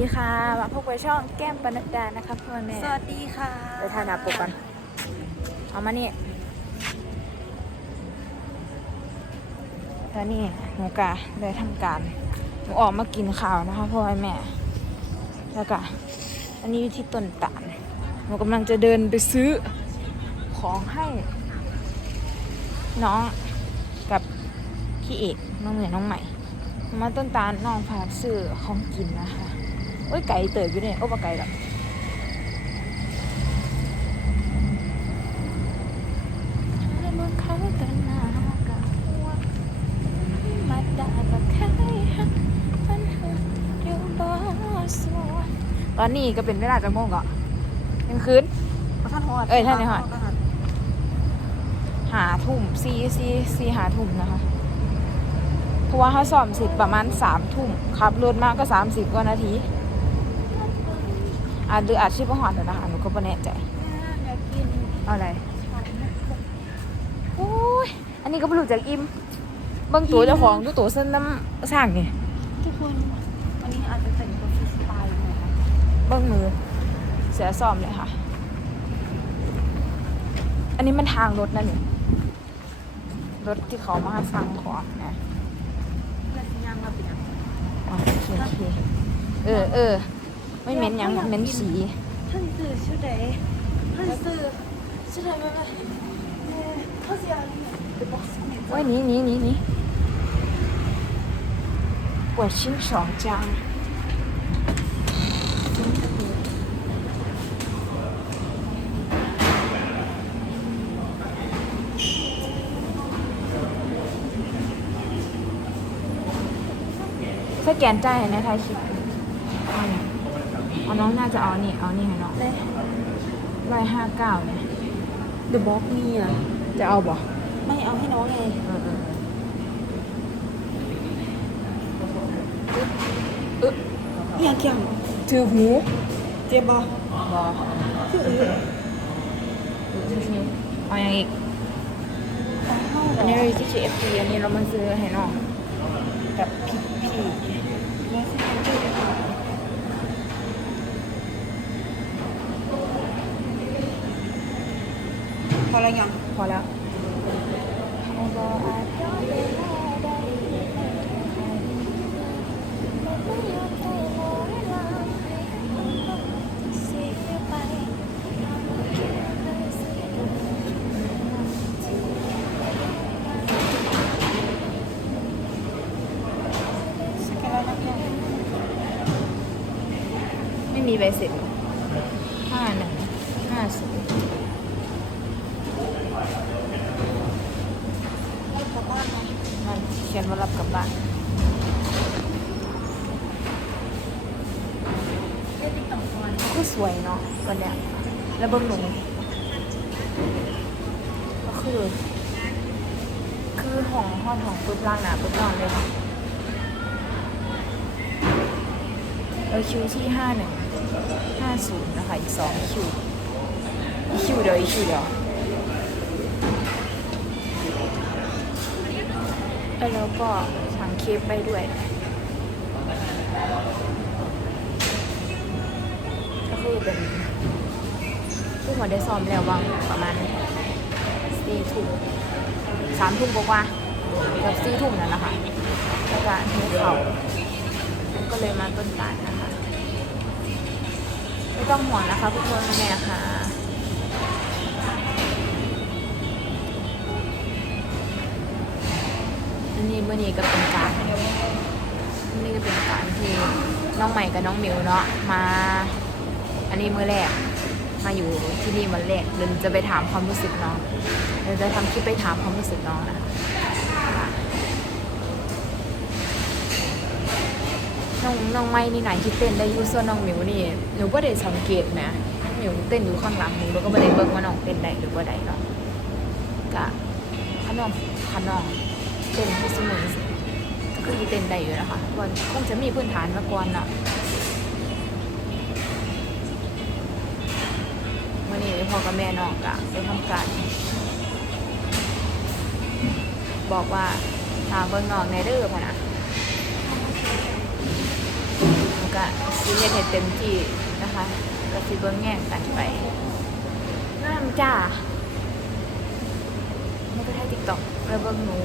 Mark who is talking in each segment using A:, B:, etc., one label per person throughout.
A: สวัสดีค่ะมาพบกับช่องแก้มปนัดดานะคะพ่อแม่
B: สวัสดีค่ะ
A: ไปทานาปกกันเอามานี่แล้วนี่หนูกะได้ทำการหนูออกมากินข้าวนะคะพ่อแม่ แล้วก็อันนี้อยู่ที่ต้นตาลหนูกำลังจะเดินไปซื้อของให้ น้องกับพี่เอกน้องเหนือน้องใหม่ มาต้นตาลน้องพาซื้อของกินนะคะ โอ้ยไก่เติบอยู่เนี่ยโอ้ปลาไก่หรอกตอนนี้ก็เป็นเวลาจะโมงก็ยังคืน
B: ท่านหอด
A: เอ้ยท่านในหอดหาทุ่มซีซีซีหาทุ่มนะคะ เพราะว่าเขาสอบเสร็จประมาณสามทุ่มขับรถมาก็สามสิบกว่านาที อาจหรืออาจชิบหอดแล้วนะคะหนูก็ไม่แน่ใจ
B: อยากกิน
A: เอาอะไรโอ้ยอันนี้ก็ไม่รู้จักอิ่มเบิ่งตัวเจ้าของดูตัวเส้นน้ำสร้างนี่
B: ทุกคนวันนี้อาจจะแต่งตัวฟรีสไตล์หน่อยนะ
A: เบิ่งมือเสียซ้อมเลยค่ะ อันนี้มันทางรถนั่นนี่รถที่เขามาสั่งของนะ
B: เพื่อนย่างมาเป็นยัง
A: อ๋อโอเคโอเคเออเออ ไม่เหม็นยังเหม็นสี
B: ท่านสื่อชื่อไหนท่านสื่อชื่อไหนไม่ไม่ท่านเสียโอ้ยหนีหนีหนีหนี
A: ปวดชิ้นสองจังสแกนใจายในไทยคลิป เอาน้องน่าจะเอานี่ เอานี่ให้น้อง
B: เลย
A: ร้อยห้าเก้าเนี่ย
B: เดอะบ็อกซ์นี่อะ
A: จะเอาบ่
B: ไม่เอาให้น้องไง
A: เออเออเออ
B: อยากยัง
A: ถือหู
B: เจ็บบ่
A: บอ
B: คือเออ
A: เอาอย่างอีกอันนี้เราอยู่ที่ KFC อันนี้เรามาซื้อให้น้องกับพี่พี่
B: พอแล้วยัง
A: พอแล้วไม่มีใบเสร็จห้าหนึ่งห้าศูนย์
B: กลับบ้านไหม
A: มัน เขียนว่ารับกลับบ้าน
B: ก็
A: สวยเนาะวันเนี้ยแล้วเบิ้งหนูก็คือ คือห้องห้องของปุ๊บล่างหนาปุ๊บล่างเลยค่ะเออคิวที่ห้าหนึ่งห้าศูนย์นะคะอีกสองคิวอีกคิวเดียวอีกคิวเดียว แล้วก็สั่งเคฟไปด้วย ก็คือเป็นผู้หัวได้ซ้อมแล้ววางประมาณสี่ทุ่มสามทุ่มกว่าๆกับสี่ทุ่มนั่นแหละค่ะแล้วก็หิวเขาก็เลยมาต้นตาลนะคะ ไม่ต้องห่วงนะคะทุกคนแม่ค่ะ มื่อนี้ก็เป็นการนนี้ก็เป็นการที่น้องใหม่กับน้องหมิวเนาะมา อันนี้มือแรก มาอยู่ที่นี่วันแรกเดินจะไปถามความรู้สึกน้องเดินจะทำคลิปไปถามความรู้สึกน้องนะคะน้องน้องไม่นี่ไหนที่เต้นได้ยูส่วนน้องหมิวนี่หนูก็ได้สังเกตนะหมิวเต้นอยู่ข้างหลังหนูแล้วก็ไม่ได้เบิ่งว่าน้องเต้นได้หรือว่าได้เนาะกะขน้องขน้อง เต้นที่สมุนคือเต้นได้อยู่นะคะก่อนคงจะมีพื้นฐานมาก่อนเนาะมื่อนี้พ่อกับแม่น้องกะไปทำการบอกว่าถามเบิ่งน้องในเด้อพะนะก็ซีเรียสให้เต็มที่นะคะก็สิเบิ้งแย่งกันไปน้ำจ้าไม่ก็ได้ติ๊กต็อกแล้วเบิ้งหนู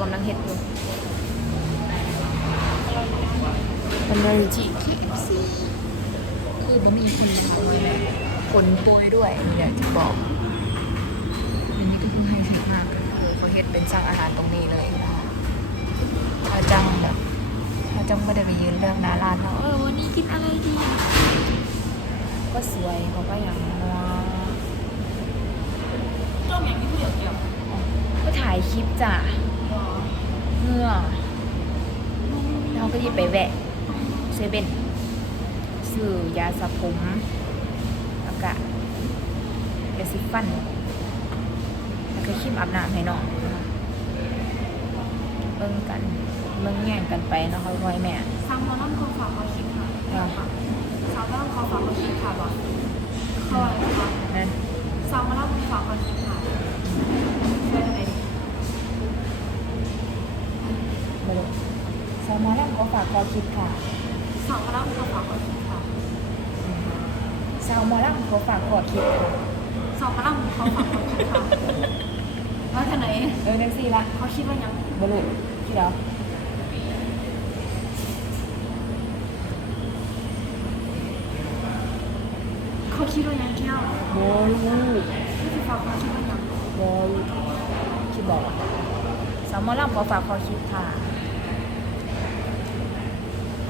A: กำลังเฮ็ดอยู่เป็นเรจิที่ซีคือบ่มีคนนะคะเลยคนปุยด้วยอยากจะบอกอันนี้ก็คือไฮเทคมากคือเขาเฮ็ดเป็นสร้างอาหารตรงนี้เลยนะคะถ้าจังแบบถ้าจังไม่ได้ไปยืนเรื่องหน้าร้านเนาะเออวันนี้กินอะไรดี ก็สวยเขาก็อย่างว่า
B: ต้มอย่างนี้ผู้เดียวเกี่ยว
A: ก็ถ่ายคลิปจ้ะเมื่อเรา ก็หยิบไปแวะเซเว่นซื้อยาสระผมแล้วก็ยาสีฟัน แล้วก็ครีมอาบน้ำให้น้องนะคะเบิ่งกันเบิ่งแย่งกันไปเนาะค่ะพ่อแม่
B: ซัมมอลอนคอฝากเขาคิดค่ะ
A: เนาะ
B: ซัมมอลอนคอฝากเขาคิดค่ะบอกคอยค่ะ
A: นั่น
B: ซัมมอลอนคอฝากเขาคิดค่ะช่วยทำไมดี
A: มาดู แซลมอนแลมขอฝากคอคิดค่ะ
B: ซัมมอลอนคอฝากเขาคิดค่ะ
A: แซลมอนแลมขอฝากคอคิดค่ะ
B: ซัมมอลอนคอฝากเขาคิดค่ะว่าทำไม
A: เออเนซี่ละ
B: เขาคิดว่ายัง
A: บลูที่เรา
B: เขาคิดว่ายังแก้ว
A: บลู
B: ที่ฝากเขาคิดว่ายัง
A: บลูคิดบอกว่าแซลมอนแลมขอฝากคอคิดค่ะ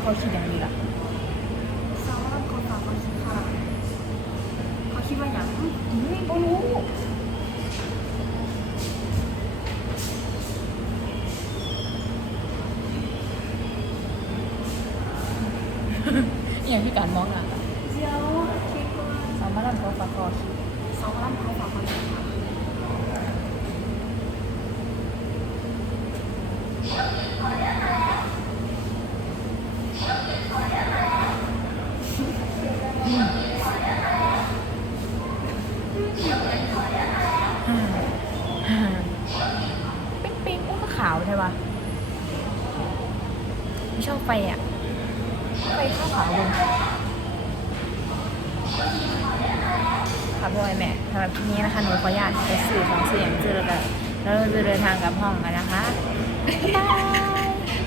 A: คอคิดอย่างนี้ละ
B: ซัมมอลอนคอฝากเขาคิดค่ะเขาคิดว่าอยัง
A: อืมบลูอย่างที่การมองอะ
B: เดี๋ยวคิดว่า
A: แซลมอนแลมขอฝากคอคิด
B: ซัมมอลอนคอฝากเขาคิดค่ะ
A: ปิ๊งปิ๊งอุ้ก็ขาวใช่ปะ ไม่ชอบไฟอะ ไฟข้าวขาวๆลงค่ะพ่อแม่สำหรับคลิปนี้นะคะ หนูขออนุญาตไปสื่อของเสียงเจอแล้วกันแล้วเราจะเดินทางกลับห้องกันนะคะ บ๊ายบาย